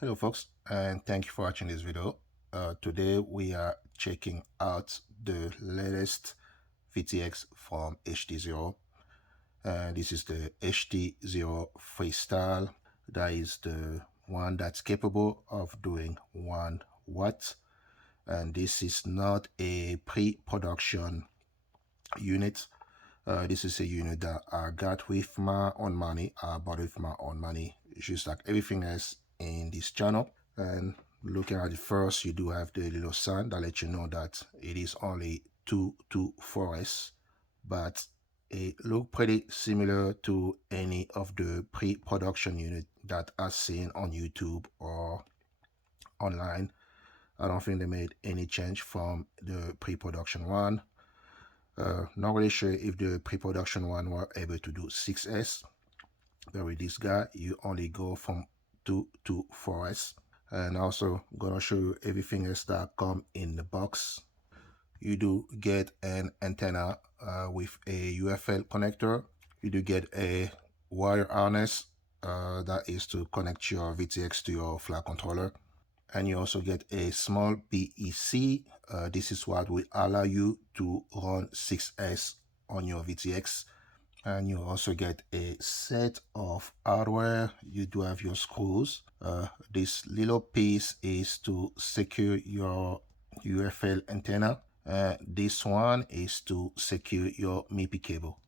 Hello folks, and thank you for watching this video. Today we are checking out the latest VTX from HDZero. This is the HDZero Freestyle. That is the one that's capable of doing 1 watt. And this is not a pre-production unit. This is a unit that I got with my own money. I bought it with my own money, just like everything else in this channel. And looking at it first, you do have the little sign that lets you know that it is only 224S, but it looks pretty similar to any of the pre-production unit that I've seen on YouTube or online. I don't think they made any change from the pre-production one. Not really sure if the pre-production one were able to do 6S, but with this guy, you only go from 2 to 4S. And also gonna show you everything else that come in the box. You do get an antenna with a UFL connector. You do get a wire harness that is to connect your VTX to your flight controller. And you also get a small PEC. This is what will allow you to run 6S on your VTX. And you also get a set of hardware. You do have your screws. This little piece is to secure your UFL antenna. This one is to secure your MIPI cable.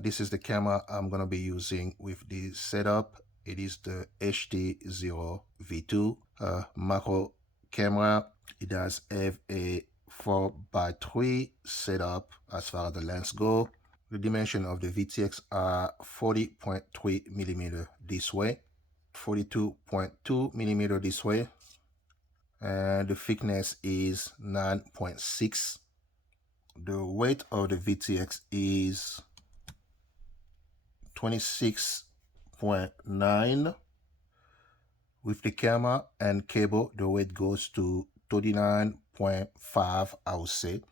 This is the camera I'm going to be using with this setup. It is the HDZero V2 macro camera. It does have a 4x3 setup as far as the lens go. The dimension of the VTX are 40.3 millimeter this way, 42.2 millimeter this way, and the thickness is 9.6. The weight of the VTX is 26.9. With the camera and cable, the weight goes to 39.5, I would say.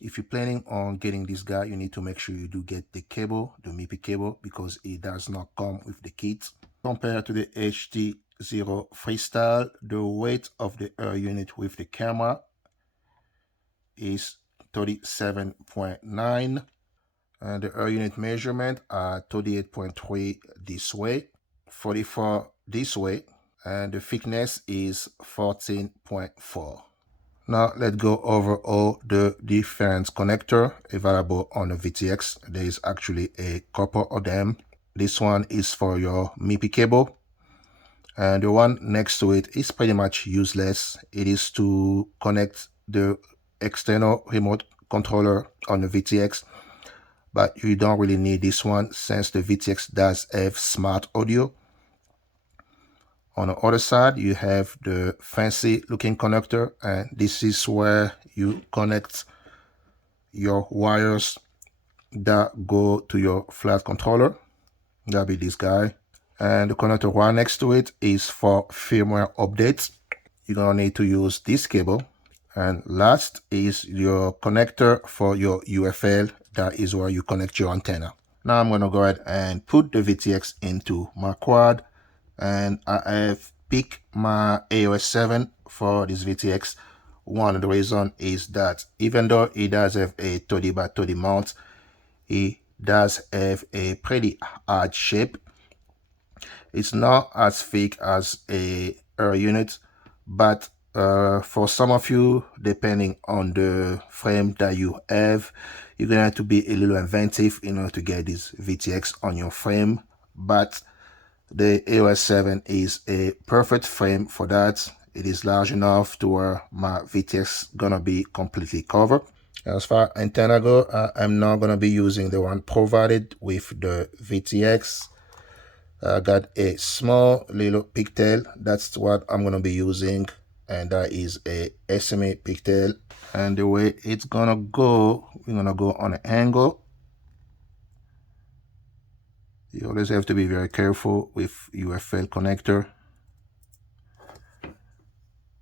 If you're planning on getting this guy, you need to make sure you do get the cable, the MIPI cable, because it does not come with the kit. Compared to the HDZero Freestyle, the weight of the unit with the camera is 37.9. And the unit measurement are 38.3 this way, 44 this way, and the thickness is 14.4. Now let's go over all the different connectors available on the VTX. There is actually a couple of them. This one is for your MIPI cable, and the one next to it is pretty much useless. It is to connect the external remote controller on the VTX, but you don't really need this one since the VTX does have smart audio. On the other side, you have the fancy looking connector, and this is where you connect your wires that go to your flight controller. That'll be this guy. And the connector right next to it is for firmware updates. You're gonna need to use this cable. And last is your connector for your UFL. That is where you connect your antenna. Now I'm gonna go ahead and put the VTX into my quad. And I have picked my AOS 7 for this VTX. One of the reasons is that even though it does have a 30 by 30 mount, it does have a pretty hard shape. It's not as thick as a unit, but for some of you, depending on the frame that you have, you're gonna have to be a little inventive in order to get this VTX on your frame. But the AOS 7 is a perfect frame for that. It is large enough to where my VTX gonna be completely covered. As far as antenna go, I'm not gonna be using the one provided with the VTX. I got a small little pigtail. That's what I'm gonna be using, and that is a SMA pigtail. And the way it's gonna go, we're gonna go on an angle. You always have to be very careful with UFL connector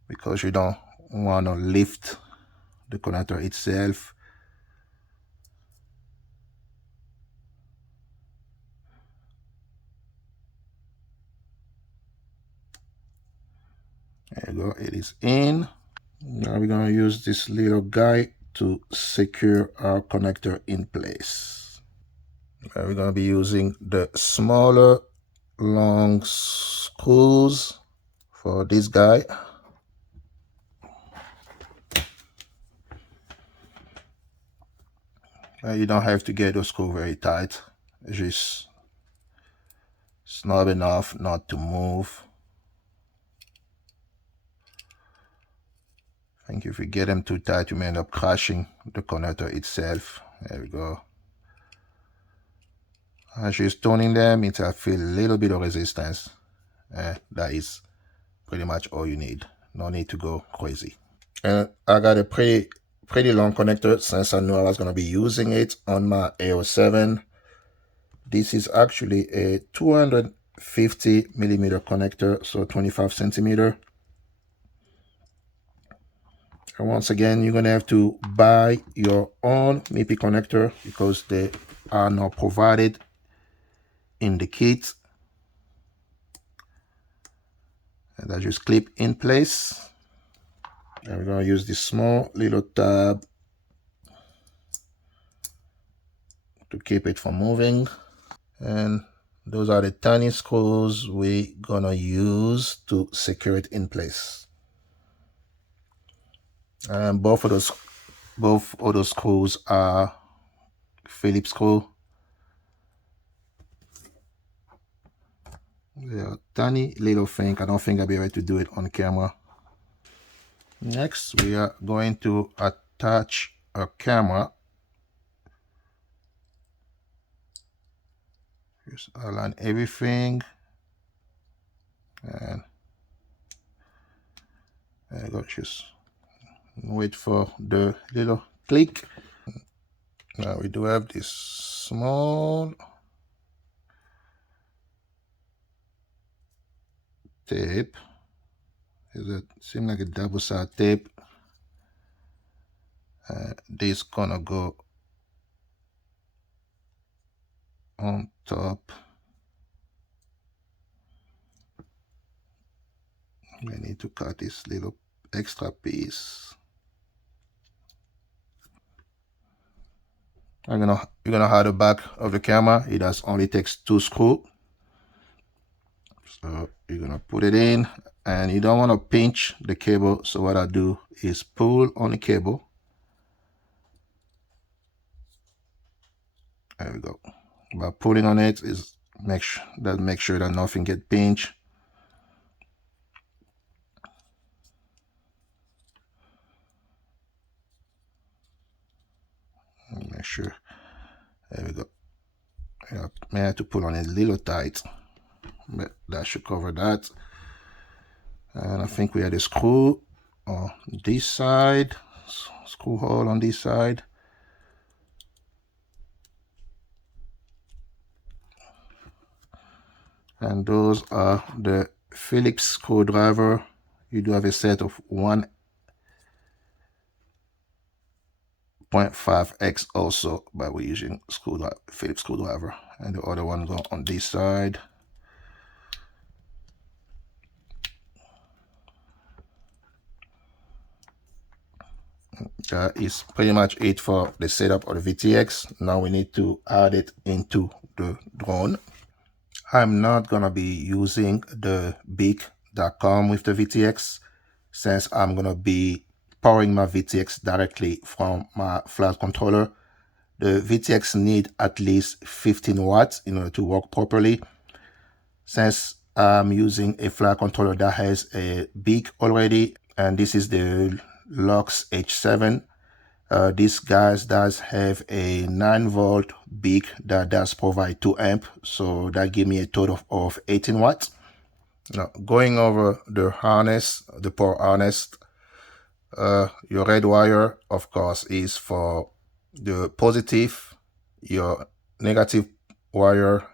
because you don't want to lift the connector itself. There you go, it is in. Now we're gonna use this little guy to secure our connector in place. We're gonna be using the smaller long screws for this guy. You don't have to get the screw very tight, just snug enough not to move. I think if you get them too tight, you may end up crashing the connector itself. There we go. I'm just turning them until I feel a little bit of resistance. That is pretty much all you need. No need to go crazy. And I got a pretty long connector since I knew I was going to be using it on my AO7. This is actually a 250 millimeter connector, so 25 centimeter. And once again, you're going to have to buy your own MIPI connector because they are not provided in the kit. And that just clip in place. And we're going to use this small little tab to keep it from moving. And those are the tiny screws we're going to use to secure it in place. And both of those screws are Phillips screw. They are tiny little thing. I don't think I'll be able to do it on camera. Next, we are going to attach a camera. Just align everything. And there you go. Just wait for the little click. Now we do have this small tape. It seems like a double-sided tape. This gonna go on top. I need to cut this little extra piece. You're gonna have the back of the camera. It only takes 2 screws. So you're gonna put it in, and you don't want to pinch the cable. So what I do is pull on the cable. There we go. By pulling on it is make sure that nothing get pinched. Make sure. There we go. I may have to pull on it a little tight, but that should cover that. And I think we had a screw on this side, screw hole on this side. And those are the Phillips screwdriver. You do have a set of 1.5x also, but we're using Phillips screwdriver. And the other one go on this side. That is pretty much it for the setup of the VTX. Now we need to add it into the drone. I'm not gonna be using the beak that come with the VTX since I'm gonna be powering my VTX directly from my flight controller. The VTX need at least 15 watts in order to work properly. Since I'm using a flight controller that has a beak already, and this is the Lux H7. This guy does have a 9-volt beak that does provide 2 amp, so that gives me a total of 18 watts. Now, going over the harness, the power harness, your red wire, of course, is for the positive. Your negative wire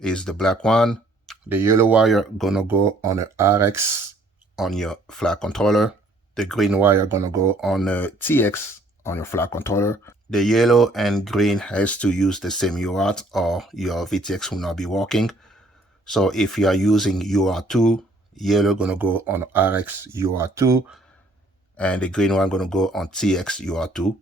is the black one. The yellow wire gonna go on the RX on your flight controller. The green wire gonna go on the TX on your flight controller. The yellow and green has to use the same UART or your VTX will not be working. So if you are using UART2, yellow gonna go on AXI II, and the green one gonna go on TXUR 2.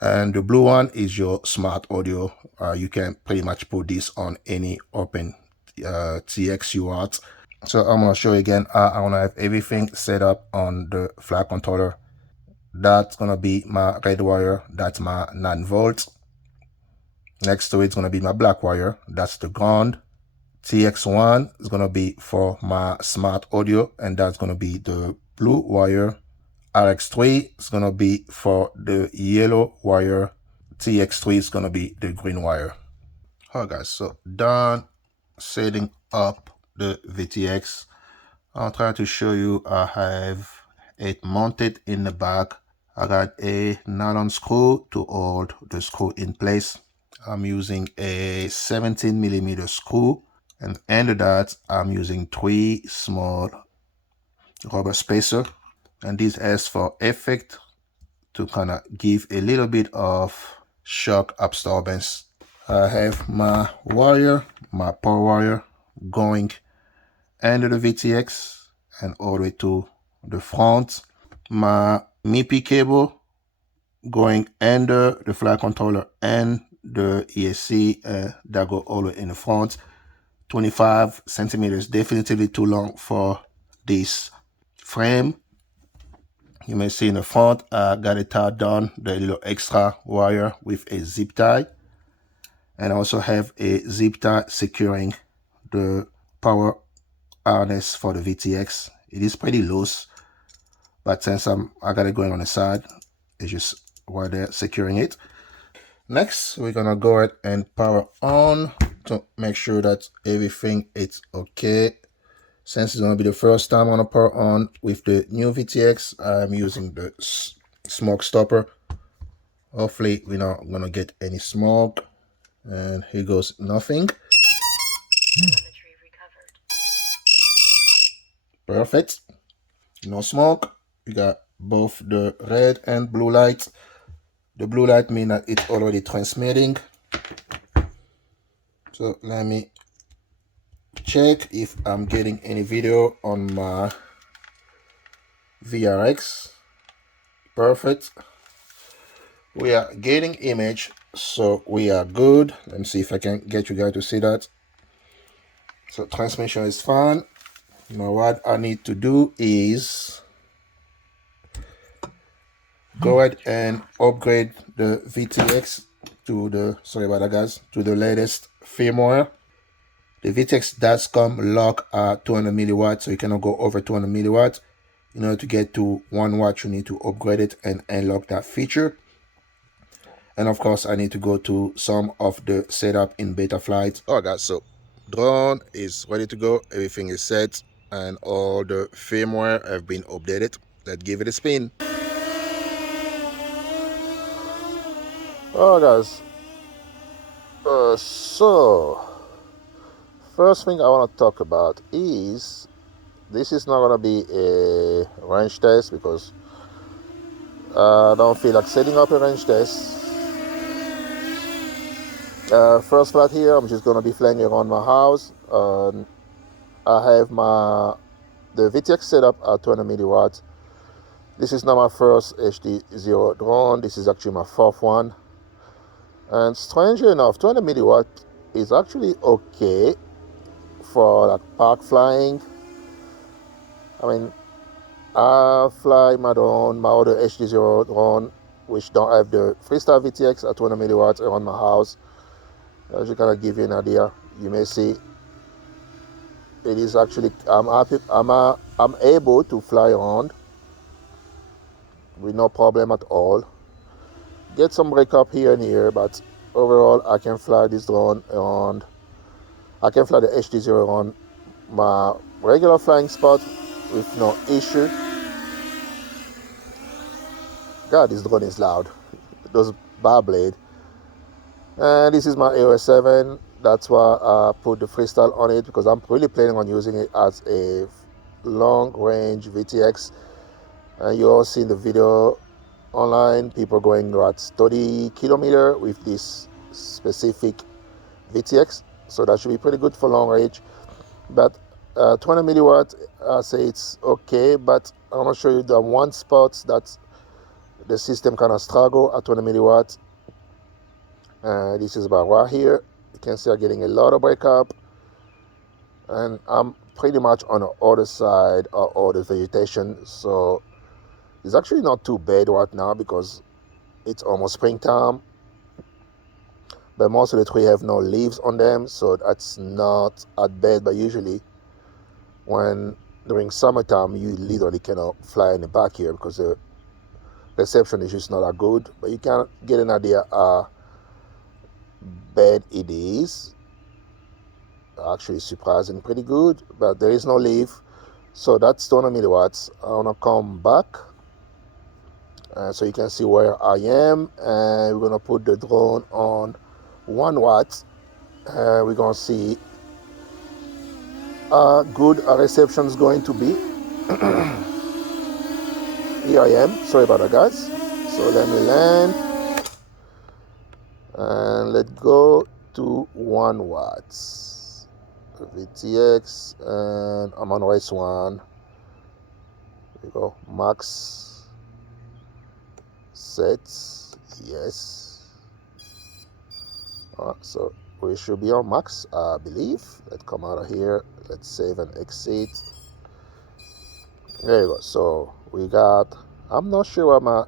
And the blue one is your smart audio. You can pretty much put this on any open TXUR. So I'm gonna show you again. I wanna have everything set up on the flag controller. That's gonna be my red wire. That's my 9 volt. Next to it's gonna be my black wire. That's the ground. TX1 is gonna be for my smart audio, and that's gonna be the blue wire. RX3 is gonna be for the yellow wire. TX3 is gonna be the green wire. Alright guys, so done setting up the VTX. I'll try to show you. I have it mounted in the back. I got a nylon screw to hold the screw in place. I'm using a 17mm screw, and under that I'm using 3 small rubber spacer, and this has for effect to kind of give a little bit of shock absorbance. I have my wire, my power wire, going under the VTX and all the way to the front. My MIPI cable going under the flight controller and the ESC that go all the way in the front. 25 centimeters, definitely too long for this frame. You may see in the front, I got it tied down, the little extra wire with a zip tie. And I also have a zip tie securing the power harness for the VTX. It is pretty loose, but since I got it going on the side, it's just right there securing it. Next, we're gonna go ahead and power on to make sure that everything is okay. Since it's gonna be the first time I'm gonna power on with the new VTX, I'm using the smoke stopper. Hopefully we're not gonna get any smoke. And here goes nothing. Perfect. No smoke. We got both the red and blue light. The blue light means that it's already transmitting. So let me check if I'm getting any video on my VRX. Perfect. We are getting image, so we are good. Let me see if I can get you guys to see that. So transmission is fine. Now what I need to do is go ahead and upgrade the VTX to the, sorry about that guys, to the latest firmware. The VTX does come locked at 200 milliwatts, so you cannot go over 200 milliwatts. In order to get to 1 watt, you need to upgrade it and unlock that feature. And of course, I need to go to some of the setup in beta flight. Alright guys, so drone is ready to go. Everything is set and all the firmware have been updated. Let's give it a spin. Alright guys, so first thing I want to talk about is this is not going to be a range test because I don't feel like setting up a range test. First flight here, I'm just going to be flying around my house. I have the VTX set up at 200 milliwatts. This is not my first HDZero drone. This is actually my 4th one. And strangely enough, 200 milliwatt is actually okay for like park flying. I mean, I fly my drone, my other HDZero drone, which don't have the Freestyle VTX at 200 milliwatts around my house. Just kind of give you an idea. You may see it is actually, I'm able to fly around with no problem at all. Get some breakup here and here, but overall I can fly this drone around. I can fly the HDZero on my regular flying spot with no issue. God, this drone is loud. Those bar blade. And this is my AOS 7. That's why I put the Freestyle on it, because I'm really planning on using it as a long range VTX. And you all see in the video online, people going at 30 kilometers with this specific VTX. So that should be pretty good for long range. But 20 milliwatt, I say it's okay, but I'm gonna show you the one spot that the system kind of struggle at 20 milliwatt. This is about right here. You can see I'm getting a lot of breakup, and I'm pretty much on the other side of all the vegetation, so it's actually not too bad right now because it's almost springtime, but most of the trees have no leaves on them, so that's not that bad. But usually when during summertime, you literally cannot fly in the back here because the reception is just not that good. But you can get an idea how bad it is. Actually surprising pretty good, but there is no leaf, so that's 200 milliwatts. I want to come back so you can see where I am, and we're gonna put the drone on 1 watt. We're gonna see how good our reception is going to be. Here I am. Sorry about that, guys. So let me land and let's go to 1 watts VTX, and I'm on race 1. There we go. Max sets, yes. So we should be on max, I believe. Let's come out of here. Let's save and exit. There you go. So we got, I'm not sure why my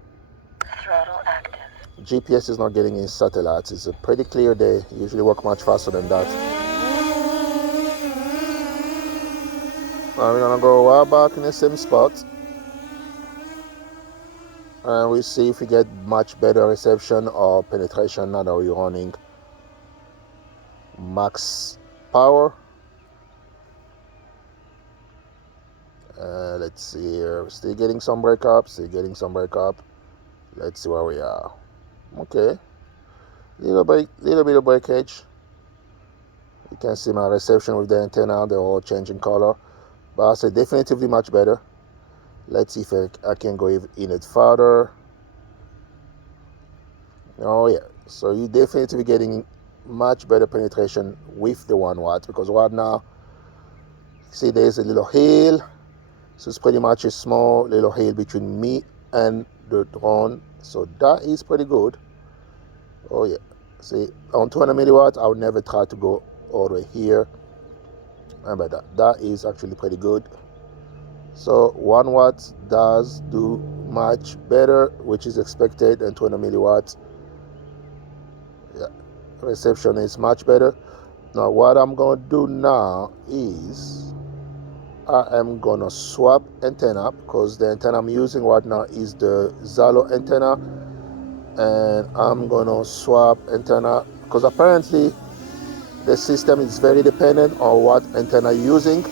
throttle active. GPS is not getting in satellites. It's a pretty clear day. Usually work much faster than that. Now we're gonna go right back in the same spot, and we see if we get much better reception or penetration now that we're running max power. Let's see here. Still getting some breakup. Let's see where we are. Okay, little bit of breakage. You can see my reception with the antenna. They're all changing color, but I say definitively much better. Let's see if I can go in it further. Oh yeah, so you definitely getting much better penetration with the 1 watt, because right now, see there's a little hill. So it's pretty much a small little hill between me and the drone. So that is pretty good. Oh yeah. See, on 200 milliwatts, I would never try to go all the way here. But that is actually pretty good. So 1 watt does do much better, which is expected, than 200 milliwatts. Yeah, reception is much better. Now what I'm gonna do now is I am gonna swap antenna, because the antenna I'm using right now is the XILO antenna, and I'm gonna swap antenna because apparently the system is very dependent on what antenna you're using,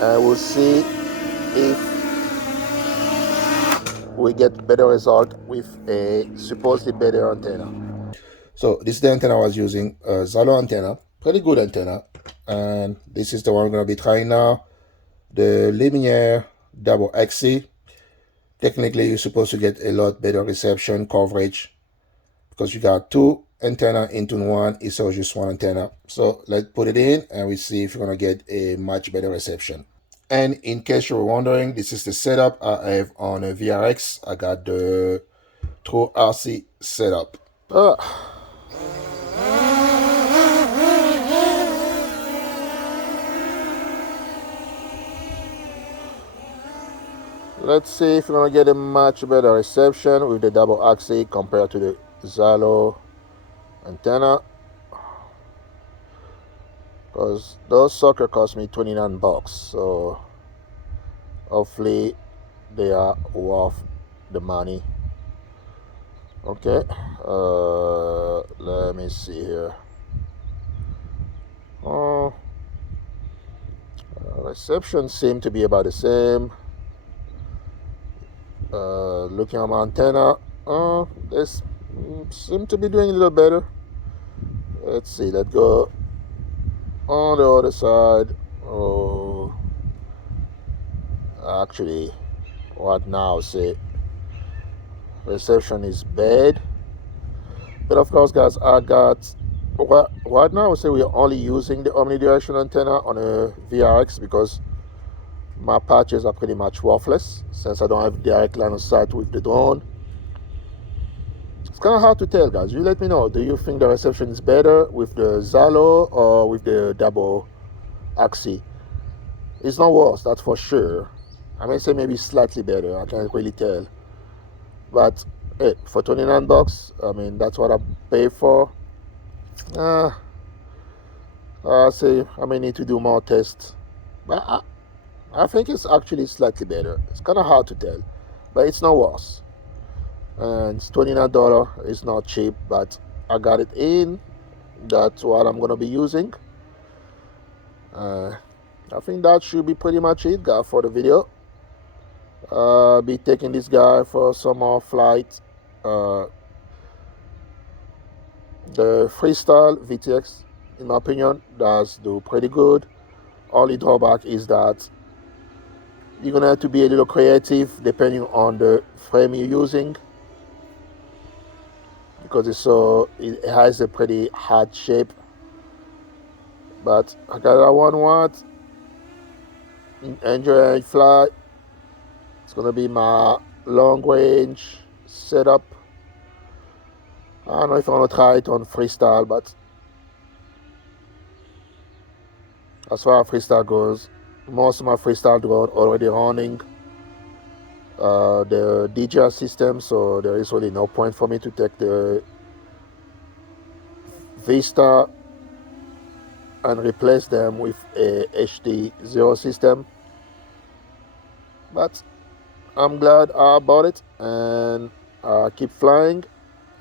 and we'll see if we get better result with a supposedly better antenna. So this is the antenna I was using, XILO antenna, pretty good antenna, and this is the one I'm gonna be trying now. The Lumiere double AXI. Technically, you're supposed to get a lot better reception coverage because you got 2 antenna into 1 instead of just 1 antenna. So let's put it in and we see if you're gonna get a much better reception. And in case you were wondering, this is the setup I have on a VRX. I got the True RC setup. Let's see if we're gonna get a much better reception with the double AXI compared to the XILO antenna, because those suckers cost me 29 bucks, so hopefully they are worth the money. Okay, let me see here. Reception seem to be about the same. Looking at my antenna, they seem to be doing a little better. Let's see, let's go on the other side. Oh, actually, what now? Say reception is bad, but of course, guys, I got Well, right now I would say we are only using the omnidirectional antenna on a VRX because my patches are pretty much worthless since I don't have direct line of sight with the drone. It's kind of hard to tell, guys. You let me know. Do you think the reception is better with the XILO or with the double AXI? It's not worse, that's for sure. I may say maybe slightly better. I can't really tell. But hey, for 29 bucks, I mean, that's what I pay for. I say I may need to do more tests. But I think it's actually slightly better. It's kind of hard to tell, but it's not worse. And it's $29. It's not cheap, but I got it in. That's what I'm gonna be using. I think that should be pretty much it, guys, for the video. Be taking this guy for some more flight. The Freestyle VTX, in my opinion, does do pretty good. Only drawback is that you're gonna have to be a little creative depending on the frame you're using, because it has a pretty hard shape. But I got that 1 watt. Enjoy and fly. It's gonna be my long range setup. I don't know if I want to try it on freestyle, but as far as freestyle goes, most of my freestyle drone already running the DJI system, so there is really no point for me to take the Vista and replace them with a HDZero system. But I'm glad I bought it, and keep flying.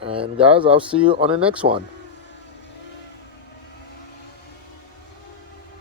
And guys, I'll see you on the next one.